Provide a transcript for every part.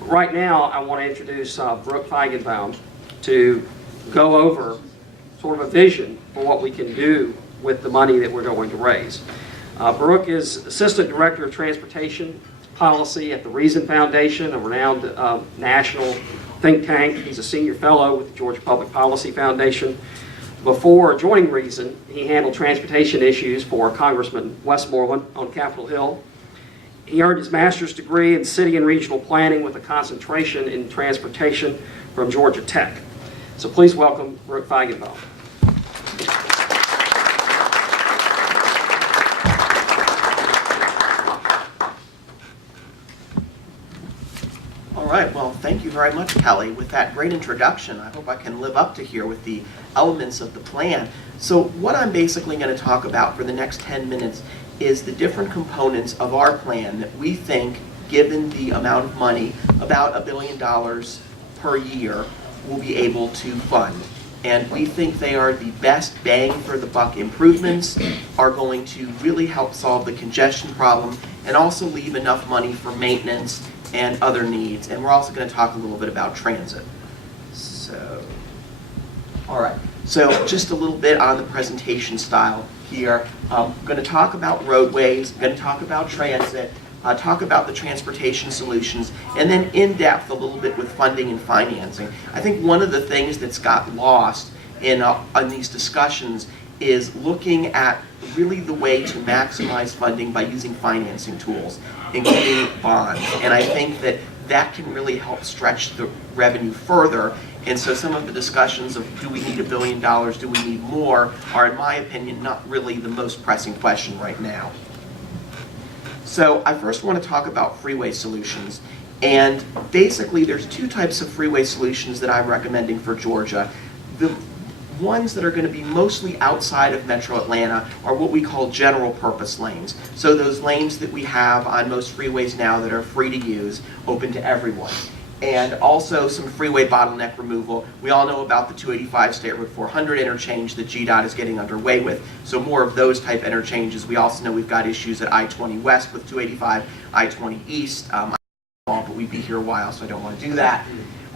Right now, I want to introduce Baruch Feigenbaum to go over sort of a vision for what we can do with the money that we're going to raise. Baruch is Assistant Director of Transportation Policy at the Reason Foundation, a renowned national think tank. He's a senior fellow with the Georgia Public Policy Foundation. Before joining Reason, he handled transportation issues for Congressman Westmoreland on Capitol Hill. He earned his master's degree in city and regional planning with a concentration in transportation from Georgia Tech. So please welcome Baruch Feigenbaum. All right, well, thank you very much, Kelly. With that great introduction, I hope I can live up to here with the elements of the plan. So what I'm basically going to talk about for the next 10 minutes is the different components of our plan that we think, given the amount of money, about $1 billion per year, will be able to fund. And we think they are the best bang for the buck improvements, are going to really help solve the congestion problem, and also leave enough money for maintenance and other needs. And we're also going to talk a little bit about transit. So, all right. So just a little bit on the presentation style here. I'm going to talk about roadways, I'm going to talk about transit, talk about the transportation solutions, and then in depth a little bit with funding and financing. I think one of the things that's got lost in these discussions is looking at really the way to maximize funding by using financing tools, including bonds. And I think that that can really help stretch the revenue further. And so some of the discussions of do we need $1 billion, do we need more, are in my opinion not really the most pressing question right now. So I first want to talk about freeway solutions. And basically there's two types of freeway solutions that I'm recommending for Georgia. The ones that are going to be mostly outside of Metro Atlanta are what we call general purpose lanes. So those lanes that we have on most freeways now that are free to use, open to everyone. And also some freeway bottleneck removal. We all know about the 285 State Road 400 interchange that GDOT is getting underway with. So more of those type interchanges. We also know we've got issues at I-20 West with 285, I-20 East. But we'd be here a while, so I don't want to do that.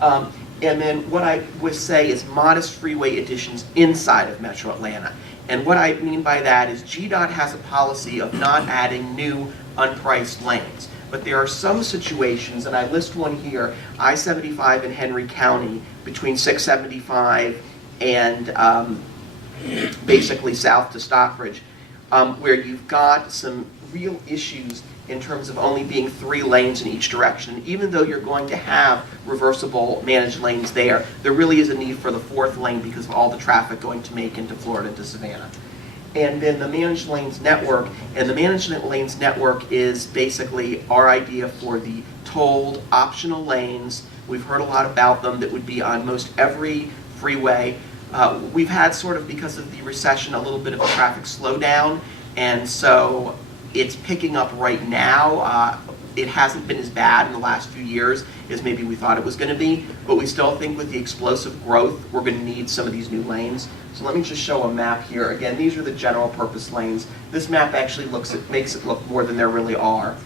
And then what I would say is modest freeway additions inside of Metro Atlanta. And what I mean by that is GDOT has a policy of not adding new unpriced lanes. But there are some situations, and I list one here, I-75 in Henry County between 675 and basically south to Stockbridge, where you've got some real issues in terms of only being 3 lanes in each direction. And even though you're going to have reversible managed lanes there, there really is a need for the 4th lane because of all the traffic going to Macon to Florida to Savannah. And then the managed lanes network, and the managed lanes network is basically our idea for the tolled optional lanes. We've heard a lot about them that would be on most every freeway. We've had sort of, because of the recession, a little bit of a traffic slowdown, and so it's picking up right now. It hasn't been as bad in the last few years as maybe we thought it was going to be, but we still think with the explosive growth, we're going to need some of these new lanes. So let me just show a map here. Again, these are the general purpose lanes. This map actually makes it look more than there really are.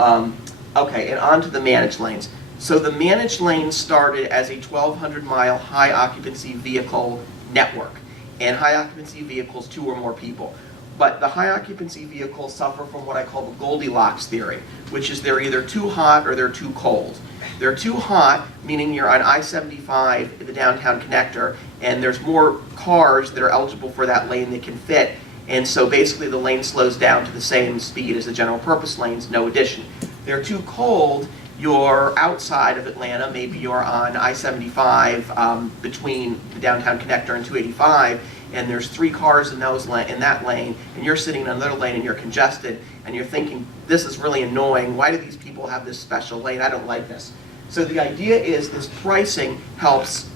Okay, and on to the managed lanes. So the managed lanes started as a 1,200-mile high occupancy vehicle network, and high occupancy vehicles 2 or more people. But the high occupancy vehicles suffer from what I call the Goldilocks theory, which is they're either too hot or they're too cold. They're too hot, meaning you're on I-75, the downtown connector, and there's more cars that are eligible for that lane that can fit. And so basically the lane slows down to the same speed as the general purpose lanes, no addition. They're too cold, you're outside of Atlanta, maybe you're on I-75 between the downtown connector and 285, and there's 3 cars in that lane, and you're sitting in another lane and you're congested, and you're thinking, this is really annoying. Why do these people have this special lane? I don't like this. So the idea is this pricing helps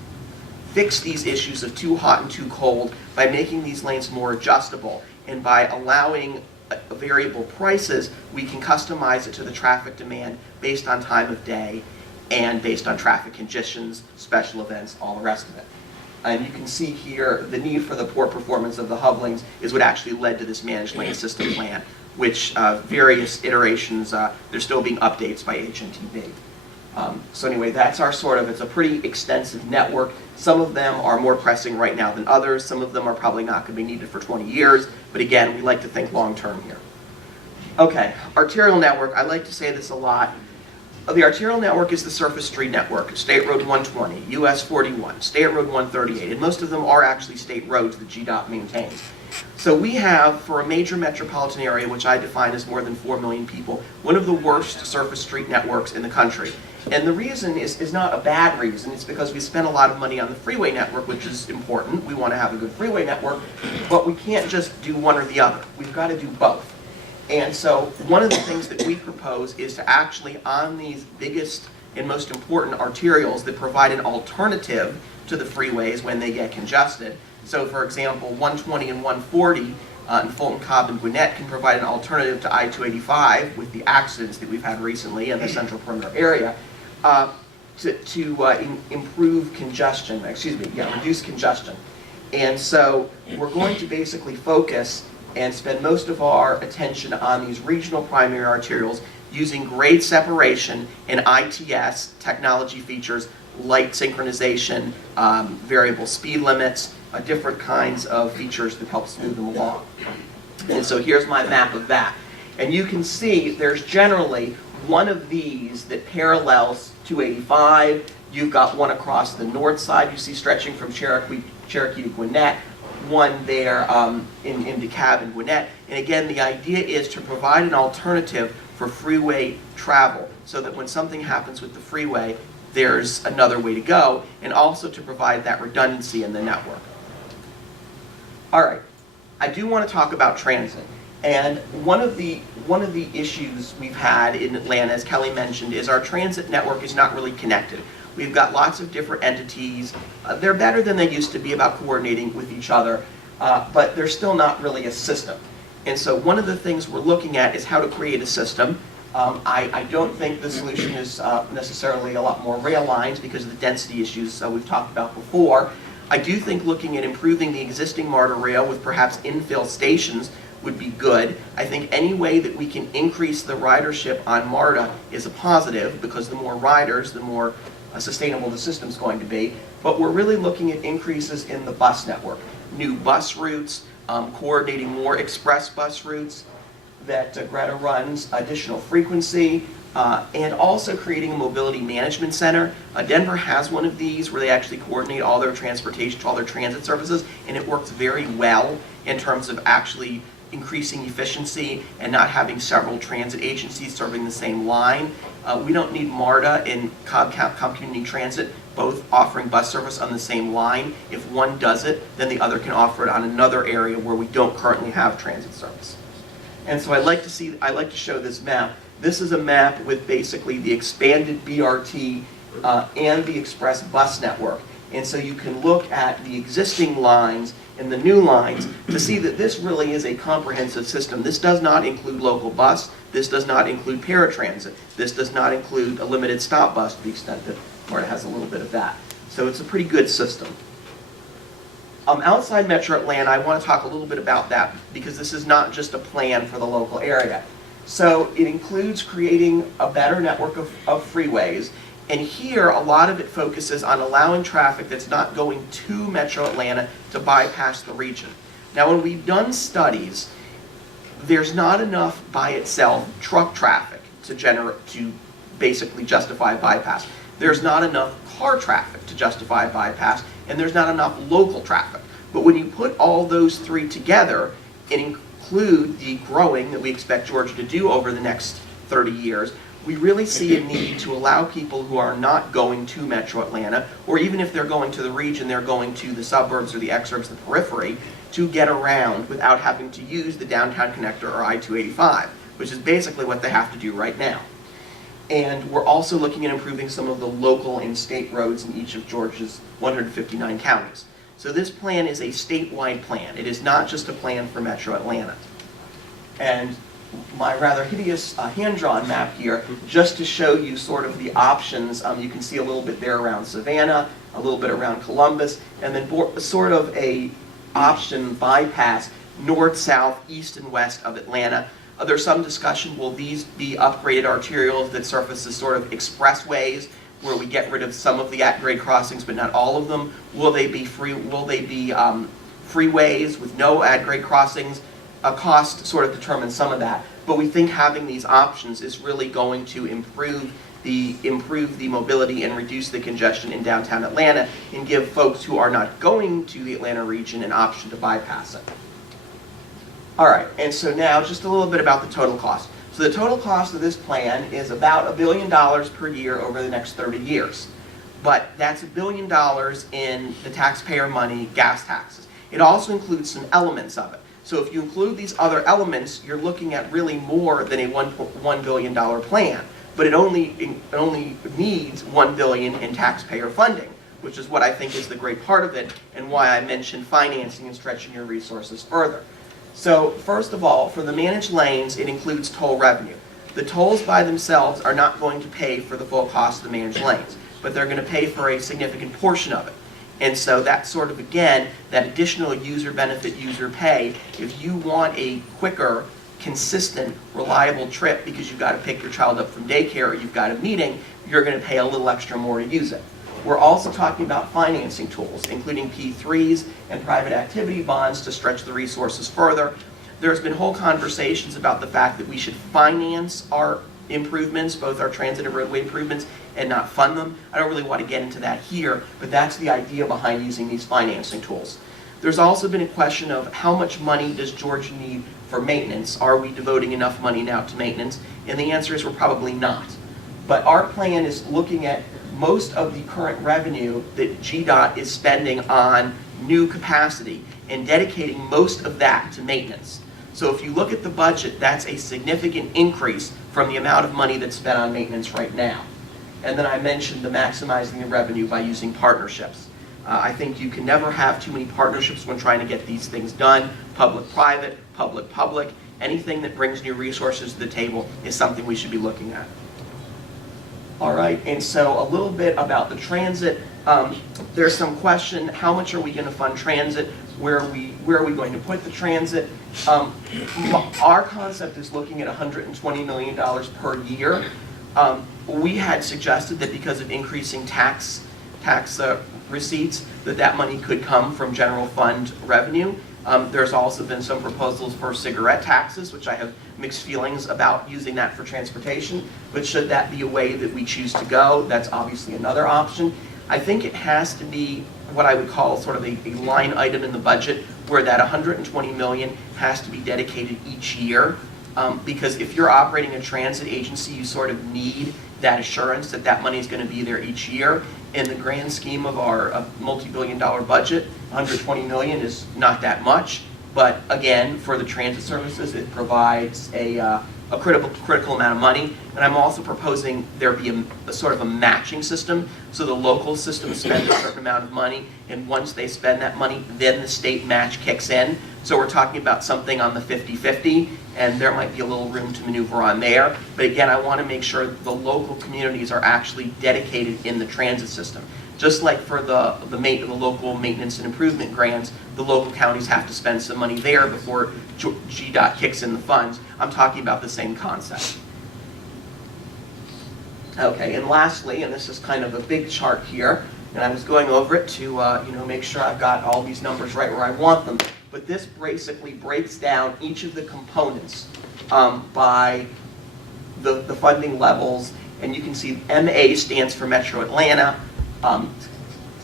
fix these issues of too hot and too cold by making these lanes more adjustable, and by allowing variable prices, we can customize it to the traffic demand based on time of day and based on traffic conditions, special events, all the rest of it. And you can see here the need for the poor performance of the hub lanes is what actually led to this managed lane system plan, which various iterations, there's still being updates by HNTB. So anyway, that's our it's a pretty extensive network. Some of them are more pressing right now than others. Some of them are probably not going to be needed for 20 years. But again, we like to think long term here. Okay, arterial network. I like to say this a lot. The arterial network is the surface street network. State Road 120, US 41, State Road 138, and most of them are actually state roads that GDOT maintains. So we have, for a major metropolitan area, which I define as more than 4 million people, one of the worst surface street networks in the country. And the reason is not a bad reason. It's because we spend a lot of money on the freeway network, which is important. We want to have a good freeway network, but we can't just do one or the other. We've got to do both. And so one of the things that we propose is to actually, on these biggest and most important arterials that provide an alternative to the freeways when they get congested. So for example, 120 and 140 in Fulton, Cobb, and Gwinnett can provide an alternative to I-285 with the accidents that we've had recently in the central perimeter area to improve congestion, reduce congestion. And so we're going to basically focus and spend most of our attention on these regional primary arterials using grade separation and ITS technology features, light synchronization, variable speed limits, different kinds of features that help smooth them along. And so here's my map of that. And you can see there's generally one of these that parallels 285. You've got one across the north side, you see stretching from Cherokee to Gwinnett, one there in DeKalb and Gwinnett. And again, the idea is to provide an alternative for freeway travel so that when something happens with the freeway, there's another way to go, and also to provide that redundancy in the network. All right, I do want to talk about transit. And one of the issues we've had in Atlanta, as Kelly mentioned, is our transit network is not really connected. We've got lots of different entities. They're better than they used to be about coordinating with each other, but they're still not really a system. And so one of the things we're looking at is how to create a system. I don't think the solution is necessarily a lot more rail lines because of the density issues we've talked about before. I do think looking at improving the existing MARTA rail with perhaps infill stations would be good. I think any way that we can increase the ridership on MARTA is a positive because the more riders, the more sustainable the system's going to be. But we're really looking at increases in the bus network. New bus routes, coordinating more express bus routes that Greta runs, additional frequency, and also creating a mobility management center. Denver has one of these where they actually coordinate all their transportation, all their transit services, and it works very well in terms of actually increasing efficiency and not having several transit agencies serving the same line. We don't need MARTA and Cobb Community Transit both offering bus service on the same line. If one does it, then the other can offer it on another area where we don't currently have transit service. And so I like to show this map. This is a map with basically the expanded BRT and the express bus network. And so you can look at the existing lines and the new lines to see that this really is a comprehensive system. This does not include local bus. This does not include paratransit. This does not include a limited stop bus to the extent that MARTA has a little bit of that. So it's a pretty good system. Outside Metro Atlanta, I want to talk a little bit about that because this is not just a plan for the local area. So it includes creating a better network of freeways. And here, a lot of it focuses on allowing traffic that's not going to Metro Atlanta to bypass the region. Now, when we've done studies, there's not enough by itself truck traffic to basically justify a bypass. There's not enough car traffic to justify a bypass, and there's not enough local traffic. But when you put all those three together and include the growing that we expect Georgia to do over the next 30 years, we really see a need to allow people who are not going to Metro Atlanta, or even if they're going to the region, they're going to the suburbs or the exurbs, the periphery, to get around without having to use the downtown connector or I-285, which is basically what they have to do right now. And we're also looking at improving some of the local and state roads in each of Georgia's 159 counties. So this plan is a statewide plan. It is not just a plan for Metro Atlanta. And my rather hideous hand-drawn map here, just to show you sort of the options. You can see a little bit there around Savannah, a little bit around Columbus, and then sort of a option bypass north, south, east, and west of Atlanta. There's some discussion, will these be upgraded arterials that surface as sort of expressways where we get rid of some of the at-grade crossings but not all of them? Will they be freeways with no at-grade crossings? A cost sort of determines some of that, but we think having these options is really going to improve the mobility and reduce the congestion in downtown Atlanta and give folks who are not going to the Atlanta region an option to bypass it. All right, and so now just a little bit about the total cost. So the total cost of this plan is about $1 billion per year over the next 30 years. But that's $1 billion in the taxpayer money, gas taxes. It also includes some elements of it. So if you include these other elements, you're looking at really more than a $1 billion plan. But it only needs $1 billion in taxpayer funding, which is what I think is the great part of it and why I mentioned financing and stretching your resources further. So first of all, for the managed lanes, it includes toll revenue. The tolls by themselves are not going to pay for the full cost of the managed lanes, but they're going to pay for a significant portion of it. And so that's sort of, again, that additional user benefit, user pay. If you want a quicker, consistent, reliable trip because you've got to pick your child up from daycare or you've got a meeting, you're going to pay a little extra more to use it. We're also talking about financing tools, including P3s and private activity bonds to stretch the resources further. There's been whole conversations about the fact that we should finance our improvements, both our transit and roadway improvements, and not fund them. I don't really want to get into that here, but that's the idea behind using these financing tools. There's also been a question of how much money does Georgia need for maintenance? Are we devoting enough money now to maintenance? And the answer is we're probably not. But our plan is looking at most of the current revenue that GDOT is spending on new capacity and dedicating most of that to maintenance. So if you look at the budget, that's a significant increase from the amount of money that's spent on maintenance right now. And then I mentioned the maximizing the revenue by using partnerships. I think you can never have too many partnerships when trying to get these things done. Public-private, public-public, anything that brings new resources to the table is something we should be looking at. All right, and so a little bit about the transit. There's some question, how much are we going to fund transit? Where are we going to put the transit? Our concept is looking at $120 million per year. We had suggested that because of increasing tax receipts, that money could come from general fund revenue. There's also been some proposals for cigarette taxes, which I have mixed feelings about using that for transportation. But should that be a way that we choose to go, that's obviously another option. I think it has to be what I would call sort of a line item in the budget where that $120 million has to be dedicated each year. Because if you're operating a transit agency, you sort of need that assurance that that money is going to be there each year. In the grand scheme of our multi-billion-dollar budget, $120 million is not that much. But again, for the transit services, it provides a critical amount of money. And I'm also proposing there be a sort of a matching system. So the local system spends a certain amount of money, and once they spend that money, then the state match kicks in. So we're talking about something on the 50-50, and there might be a little room to maneuver on there. But again, I want to make sure the local communities are actually dedicated in the transit system. Just like for the local maintenance and improvement grants, the local counties have to spend some money there before GDOT kicks in the funds. I'm talking about the same concept. Okay, and lastly, and this is kind of a big chart here, and I was going over it to make sure I've got all these numbers right where I want them. But this basically breaks down each of the components by the funding levels, and you can see MA stands for Metro Atlanta.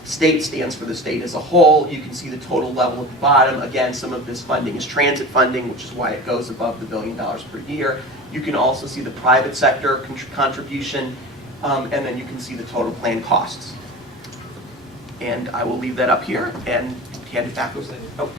State stands for the state as a whole. You can see the total level at the bottom. Again, some of this funding is transit funding, which is why it goes above the $1 billion per year. You can also see the private sector contribution, and then you can see the total planned costs. And I will leave that up here and hand it back over.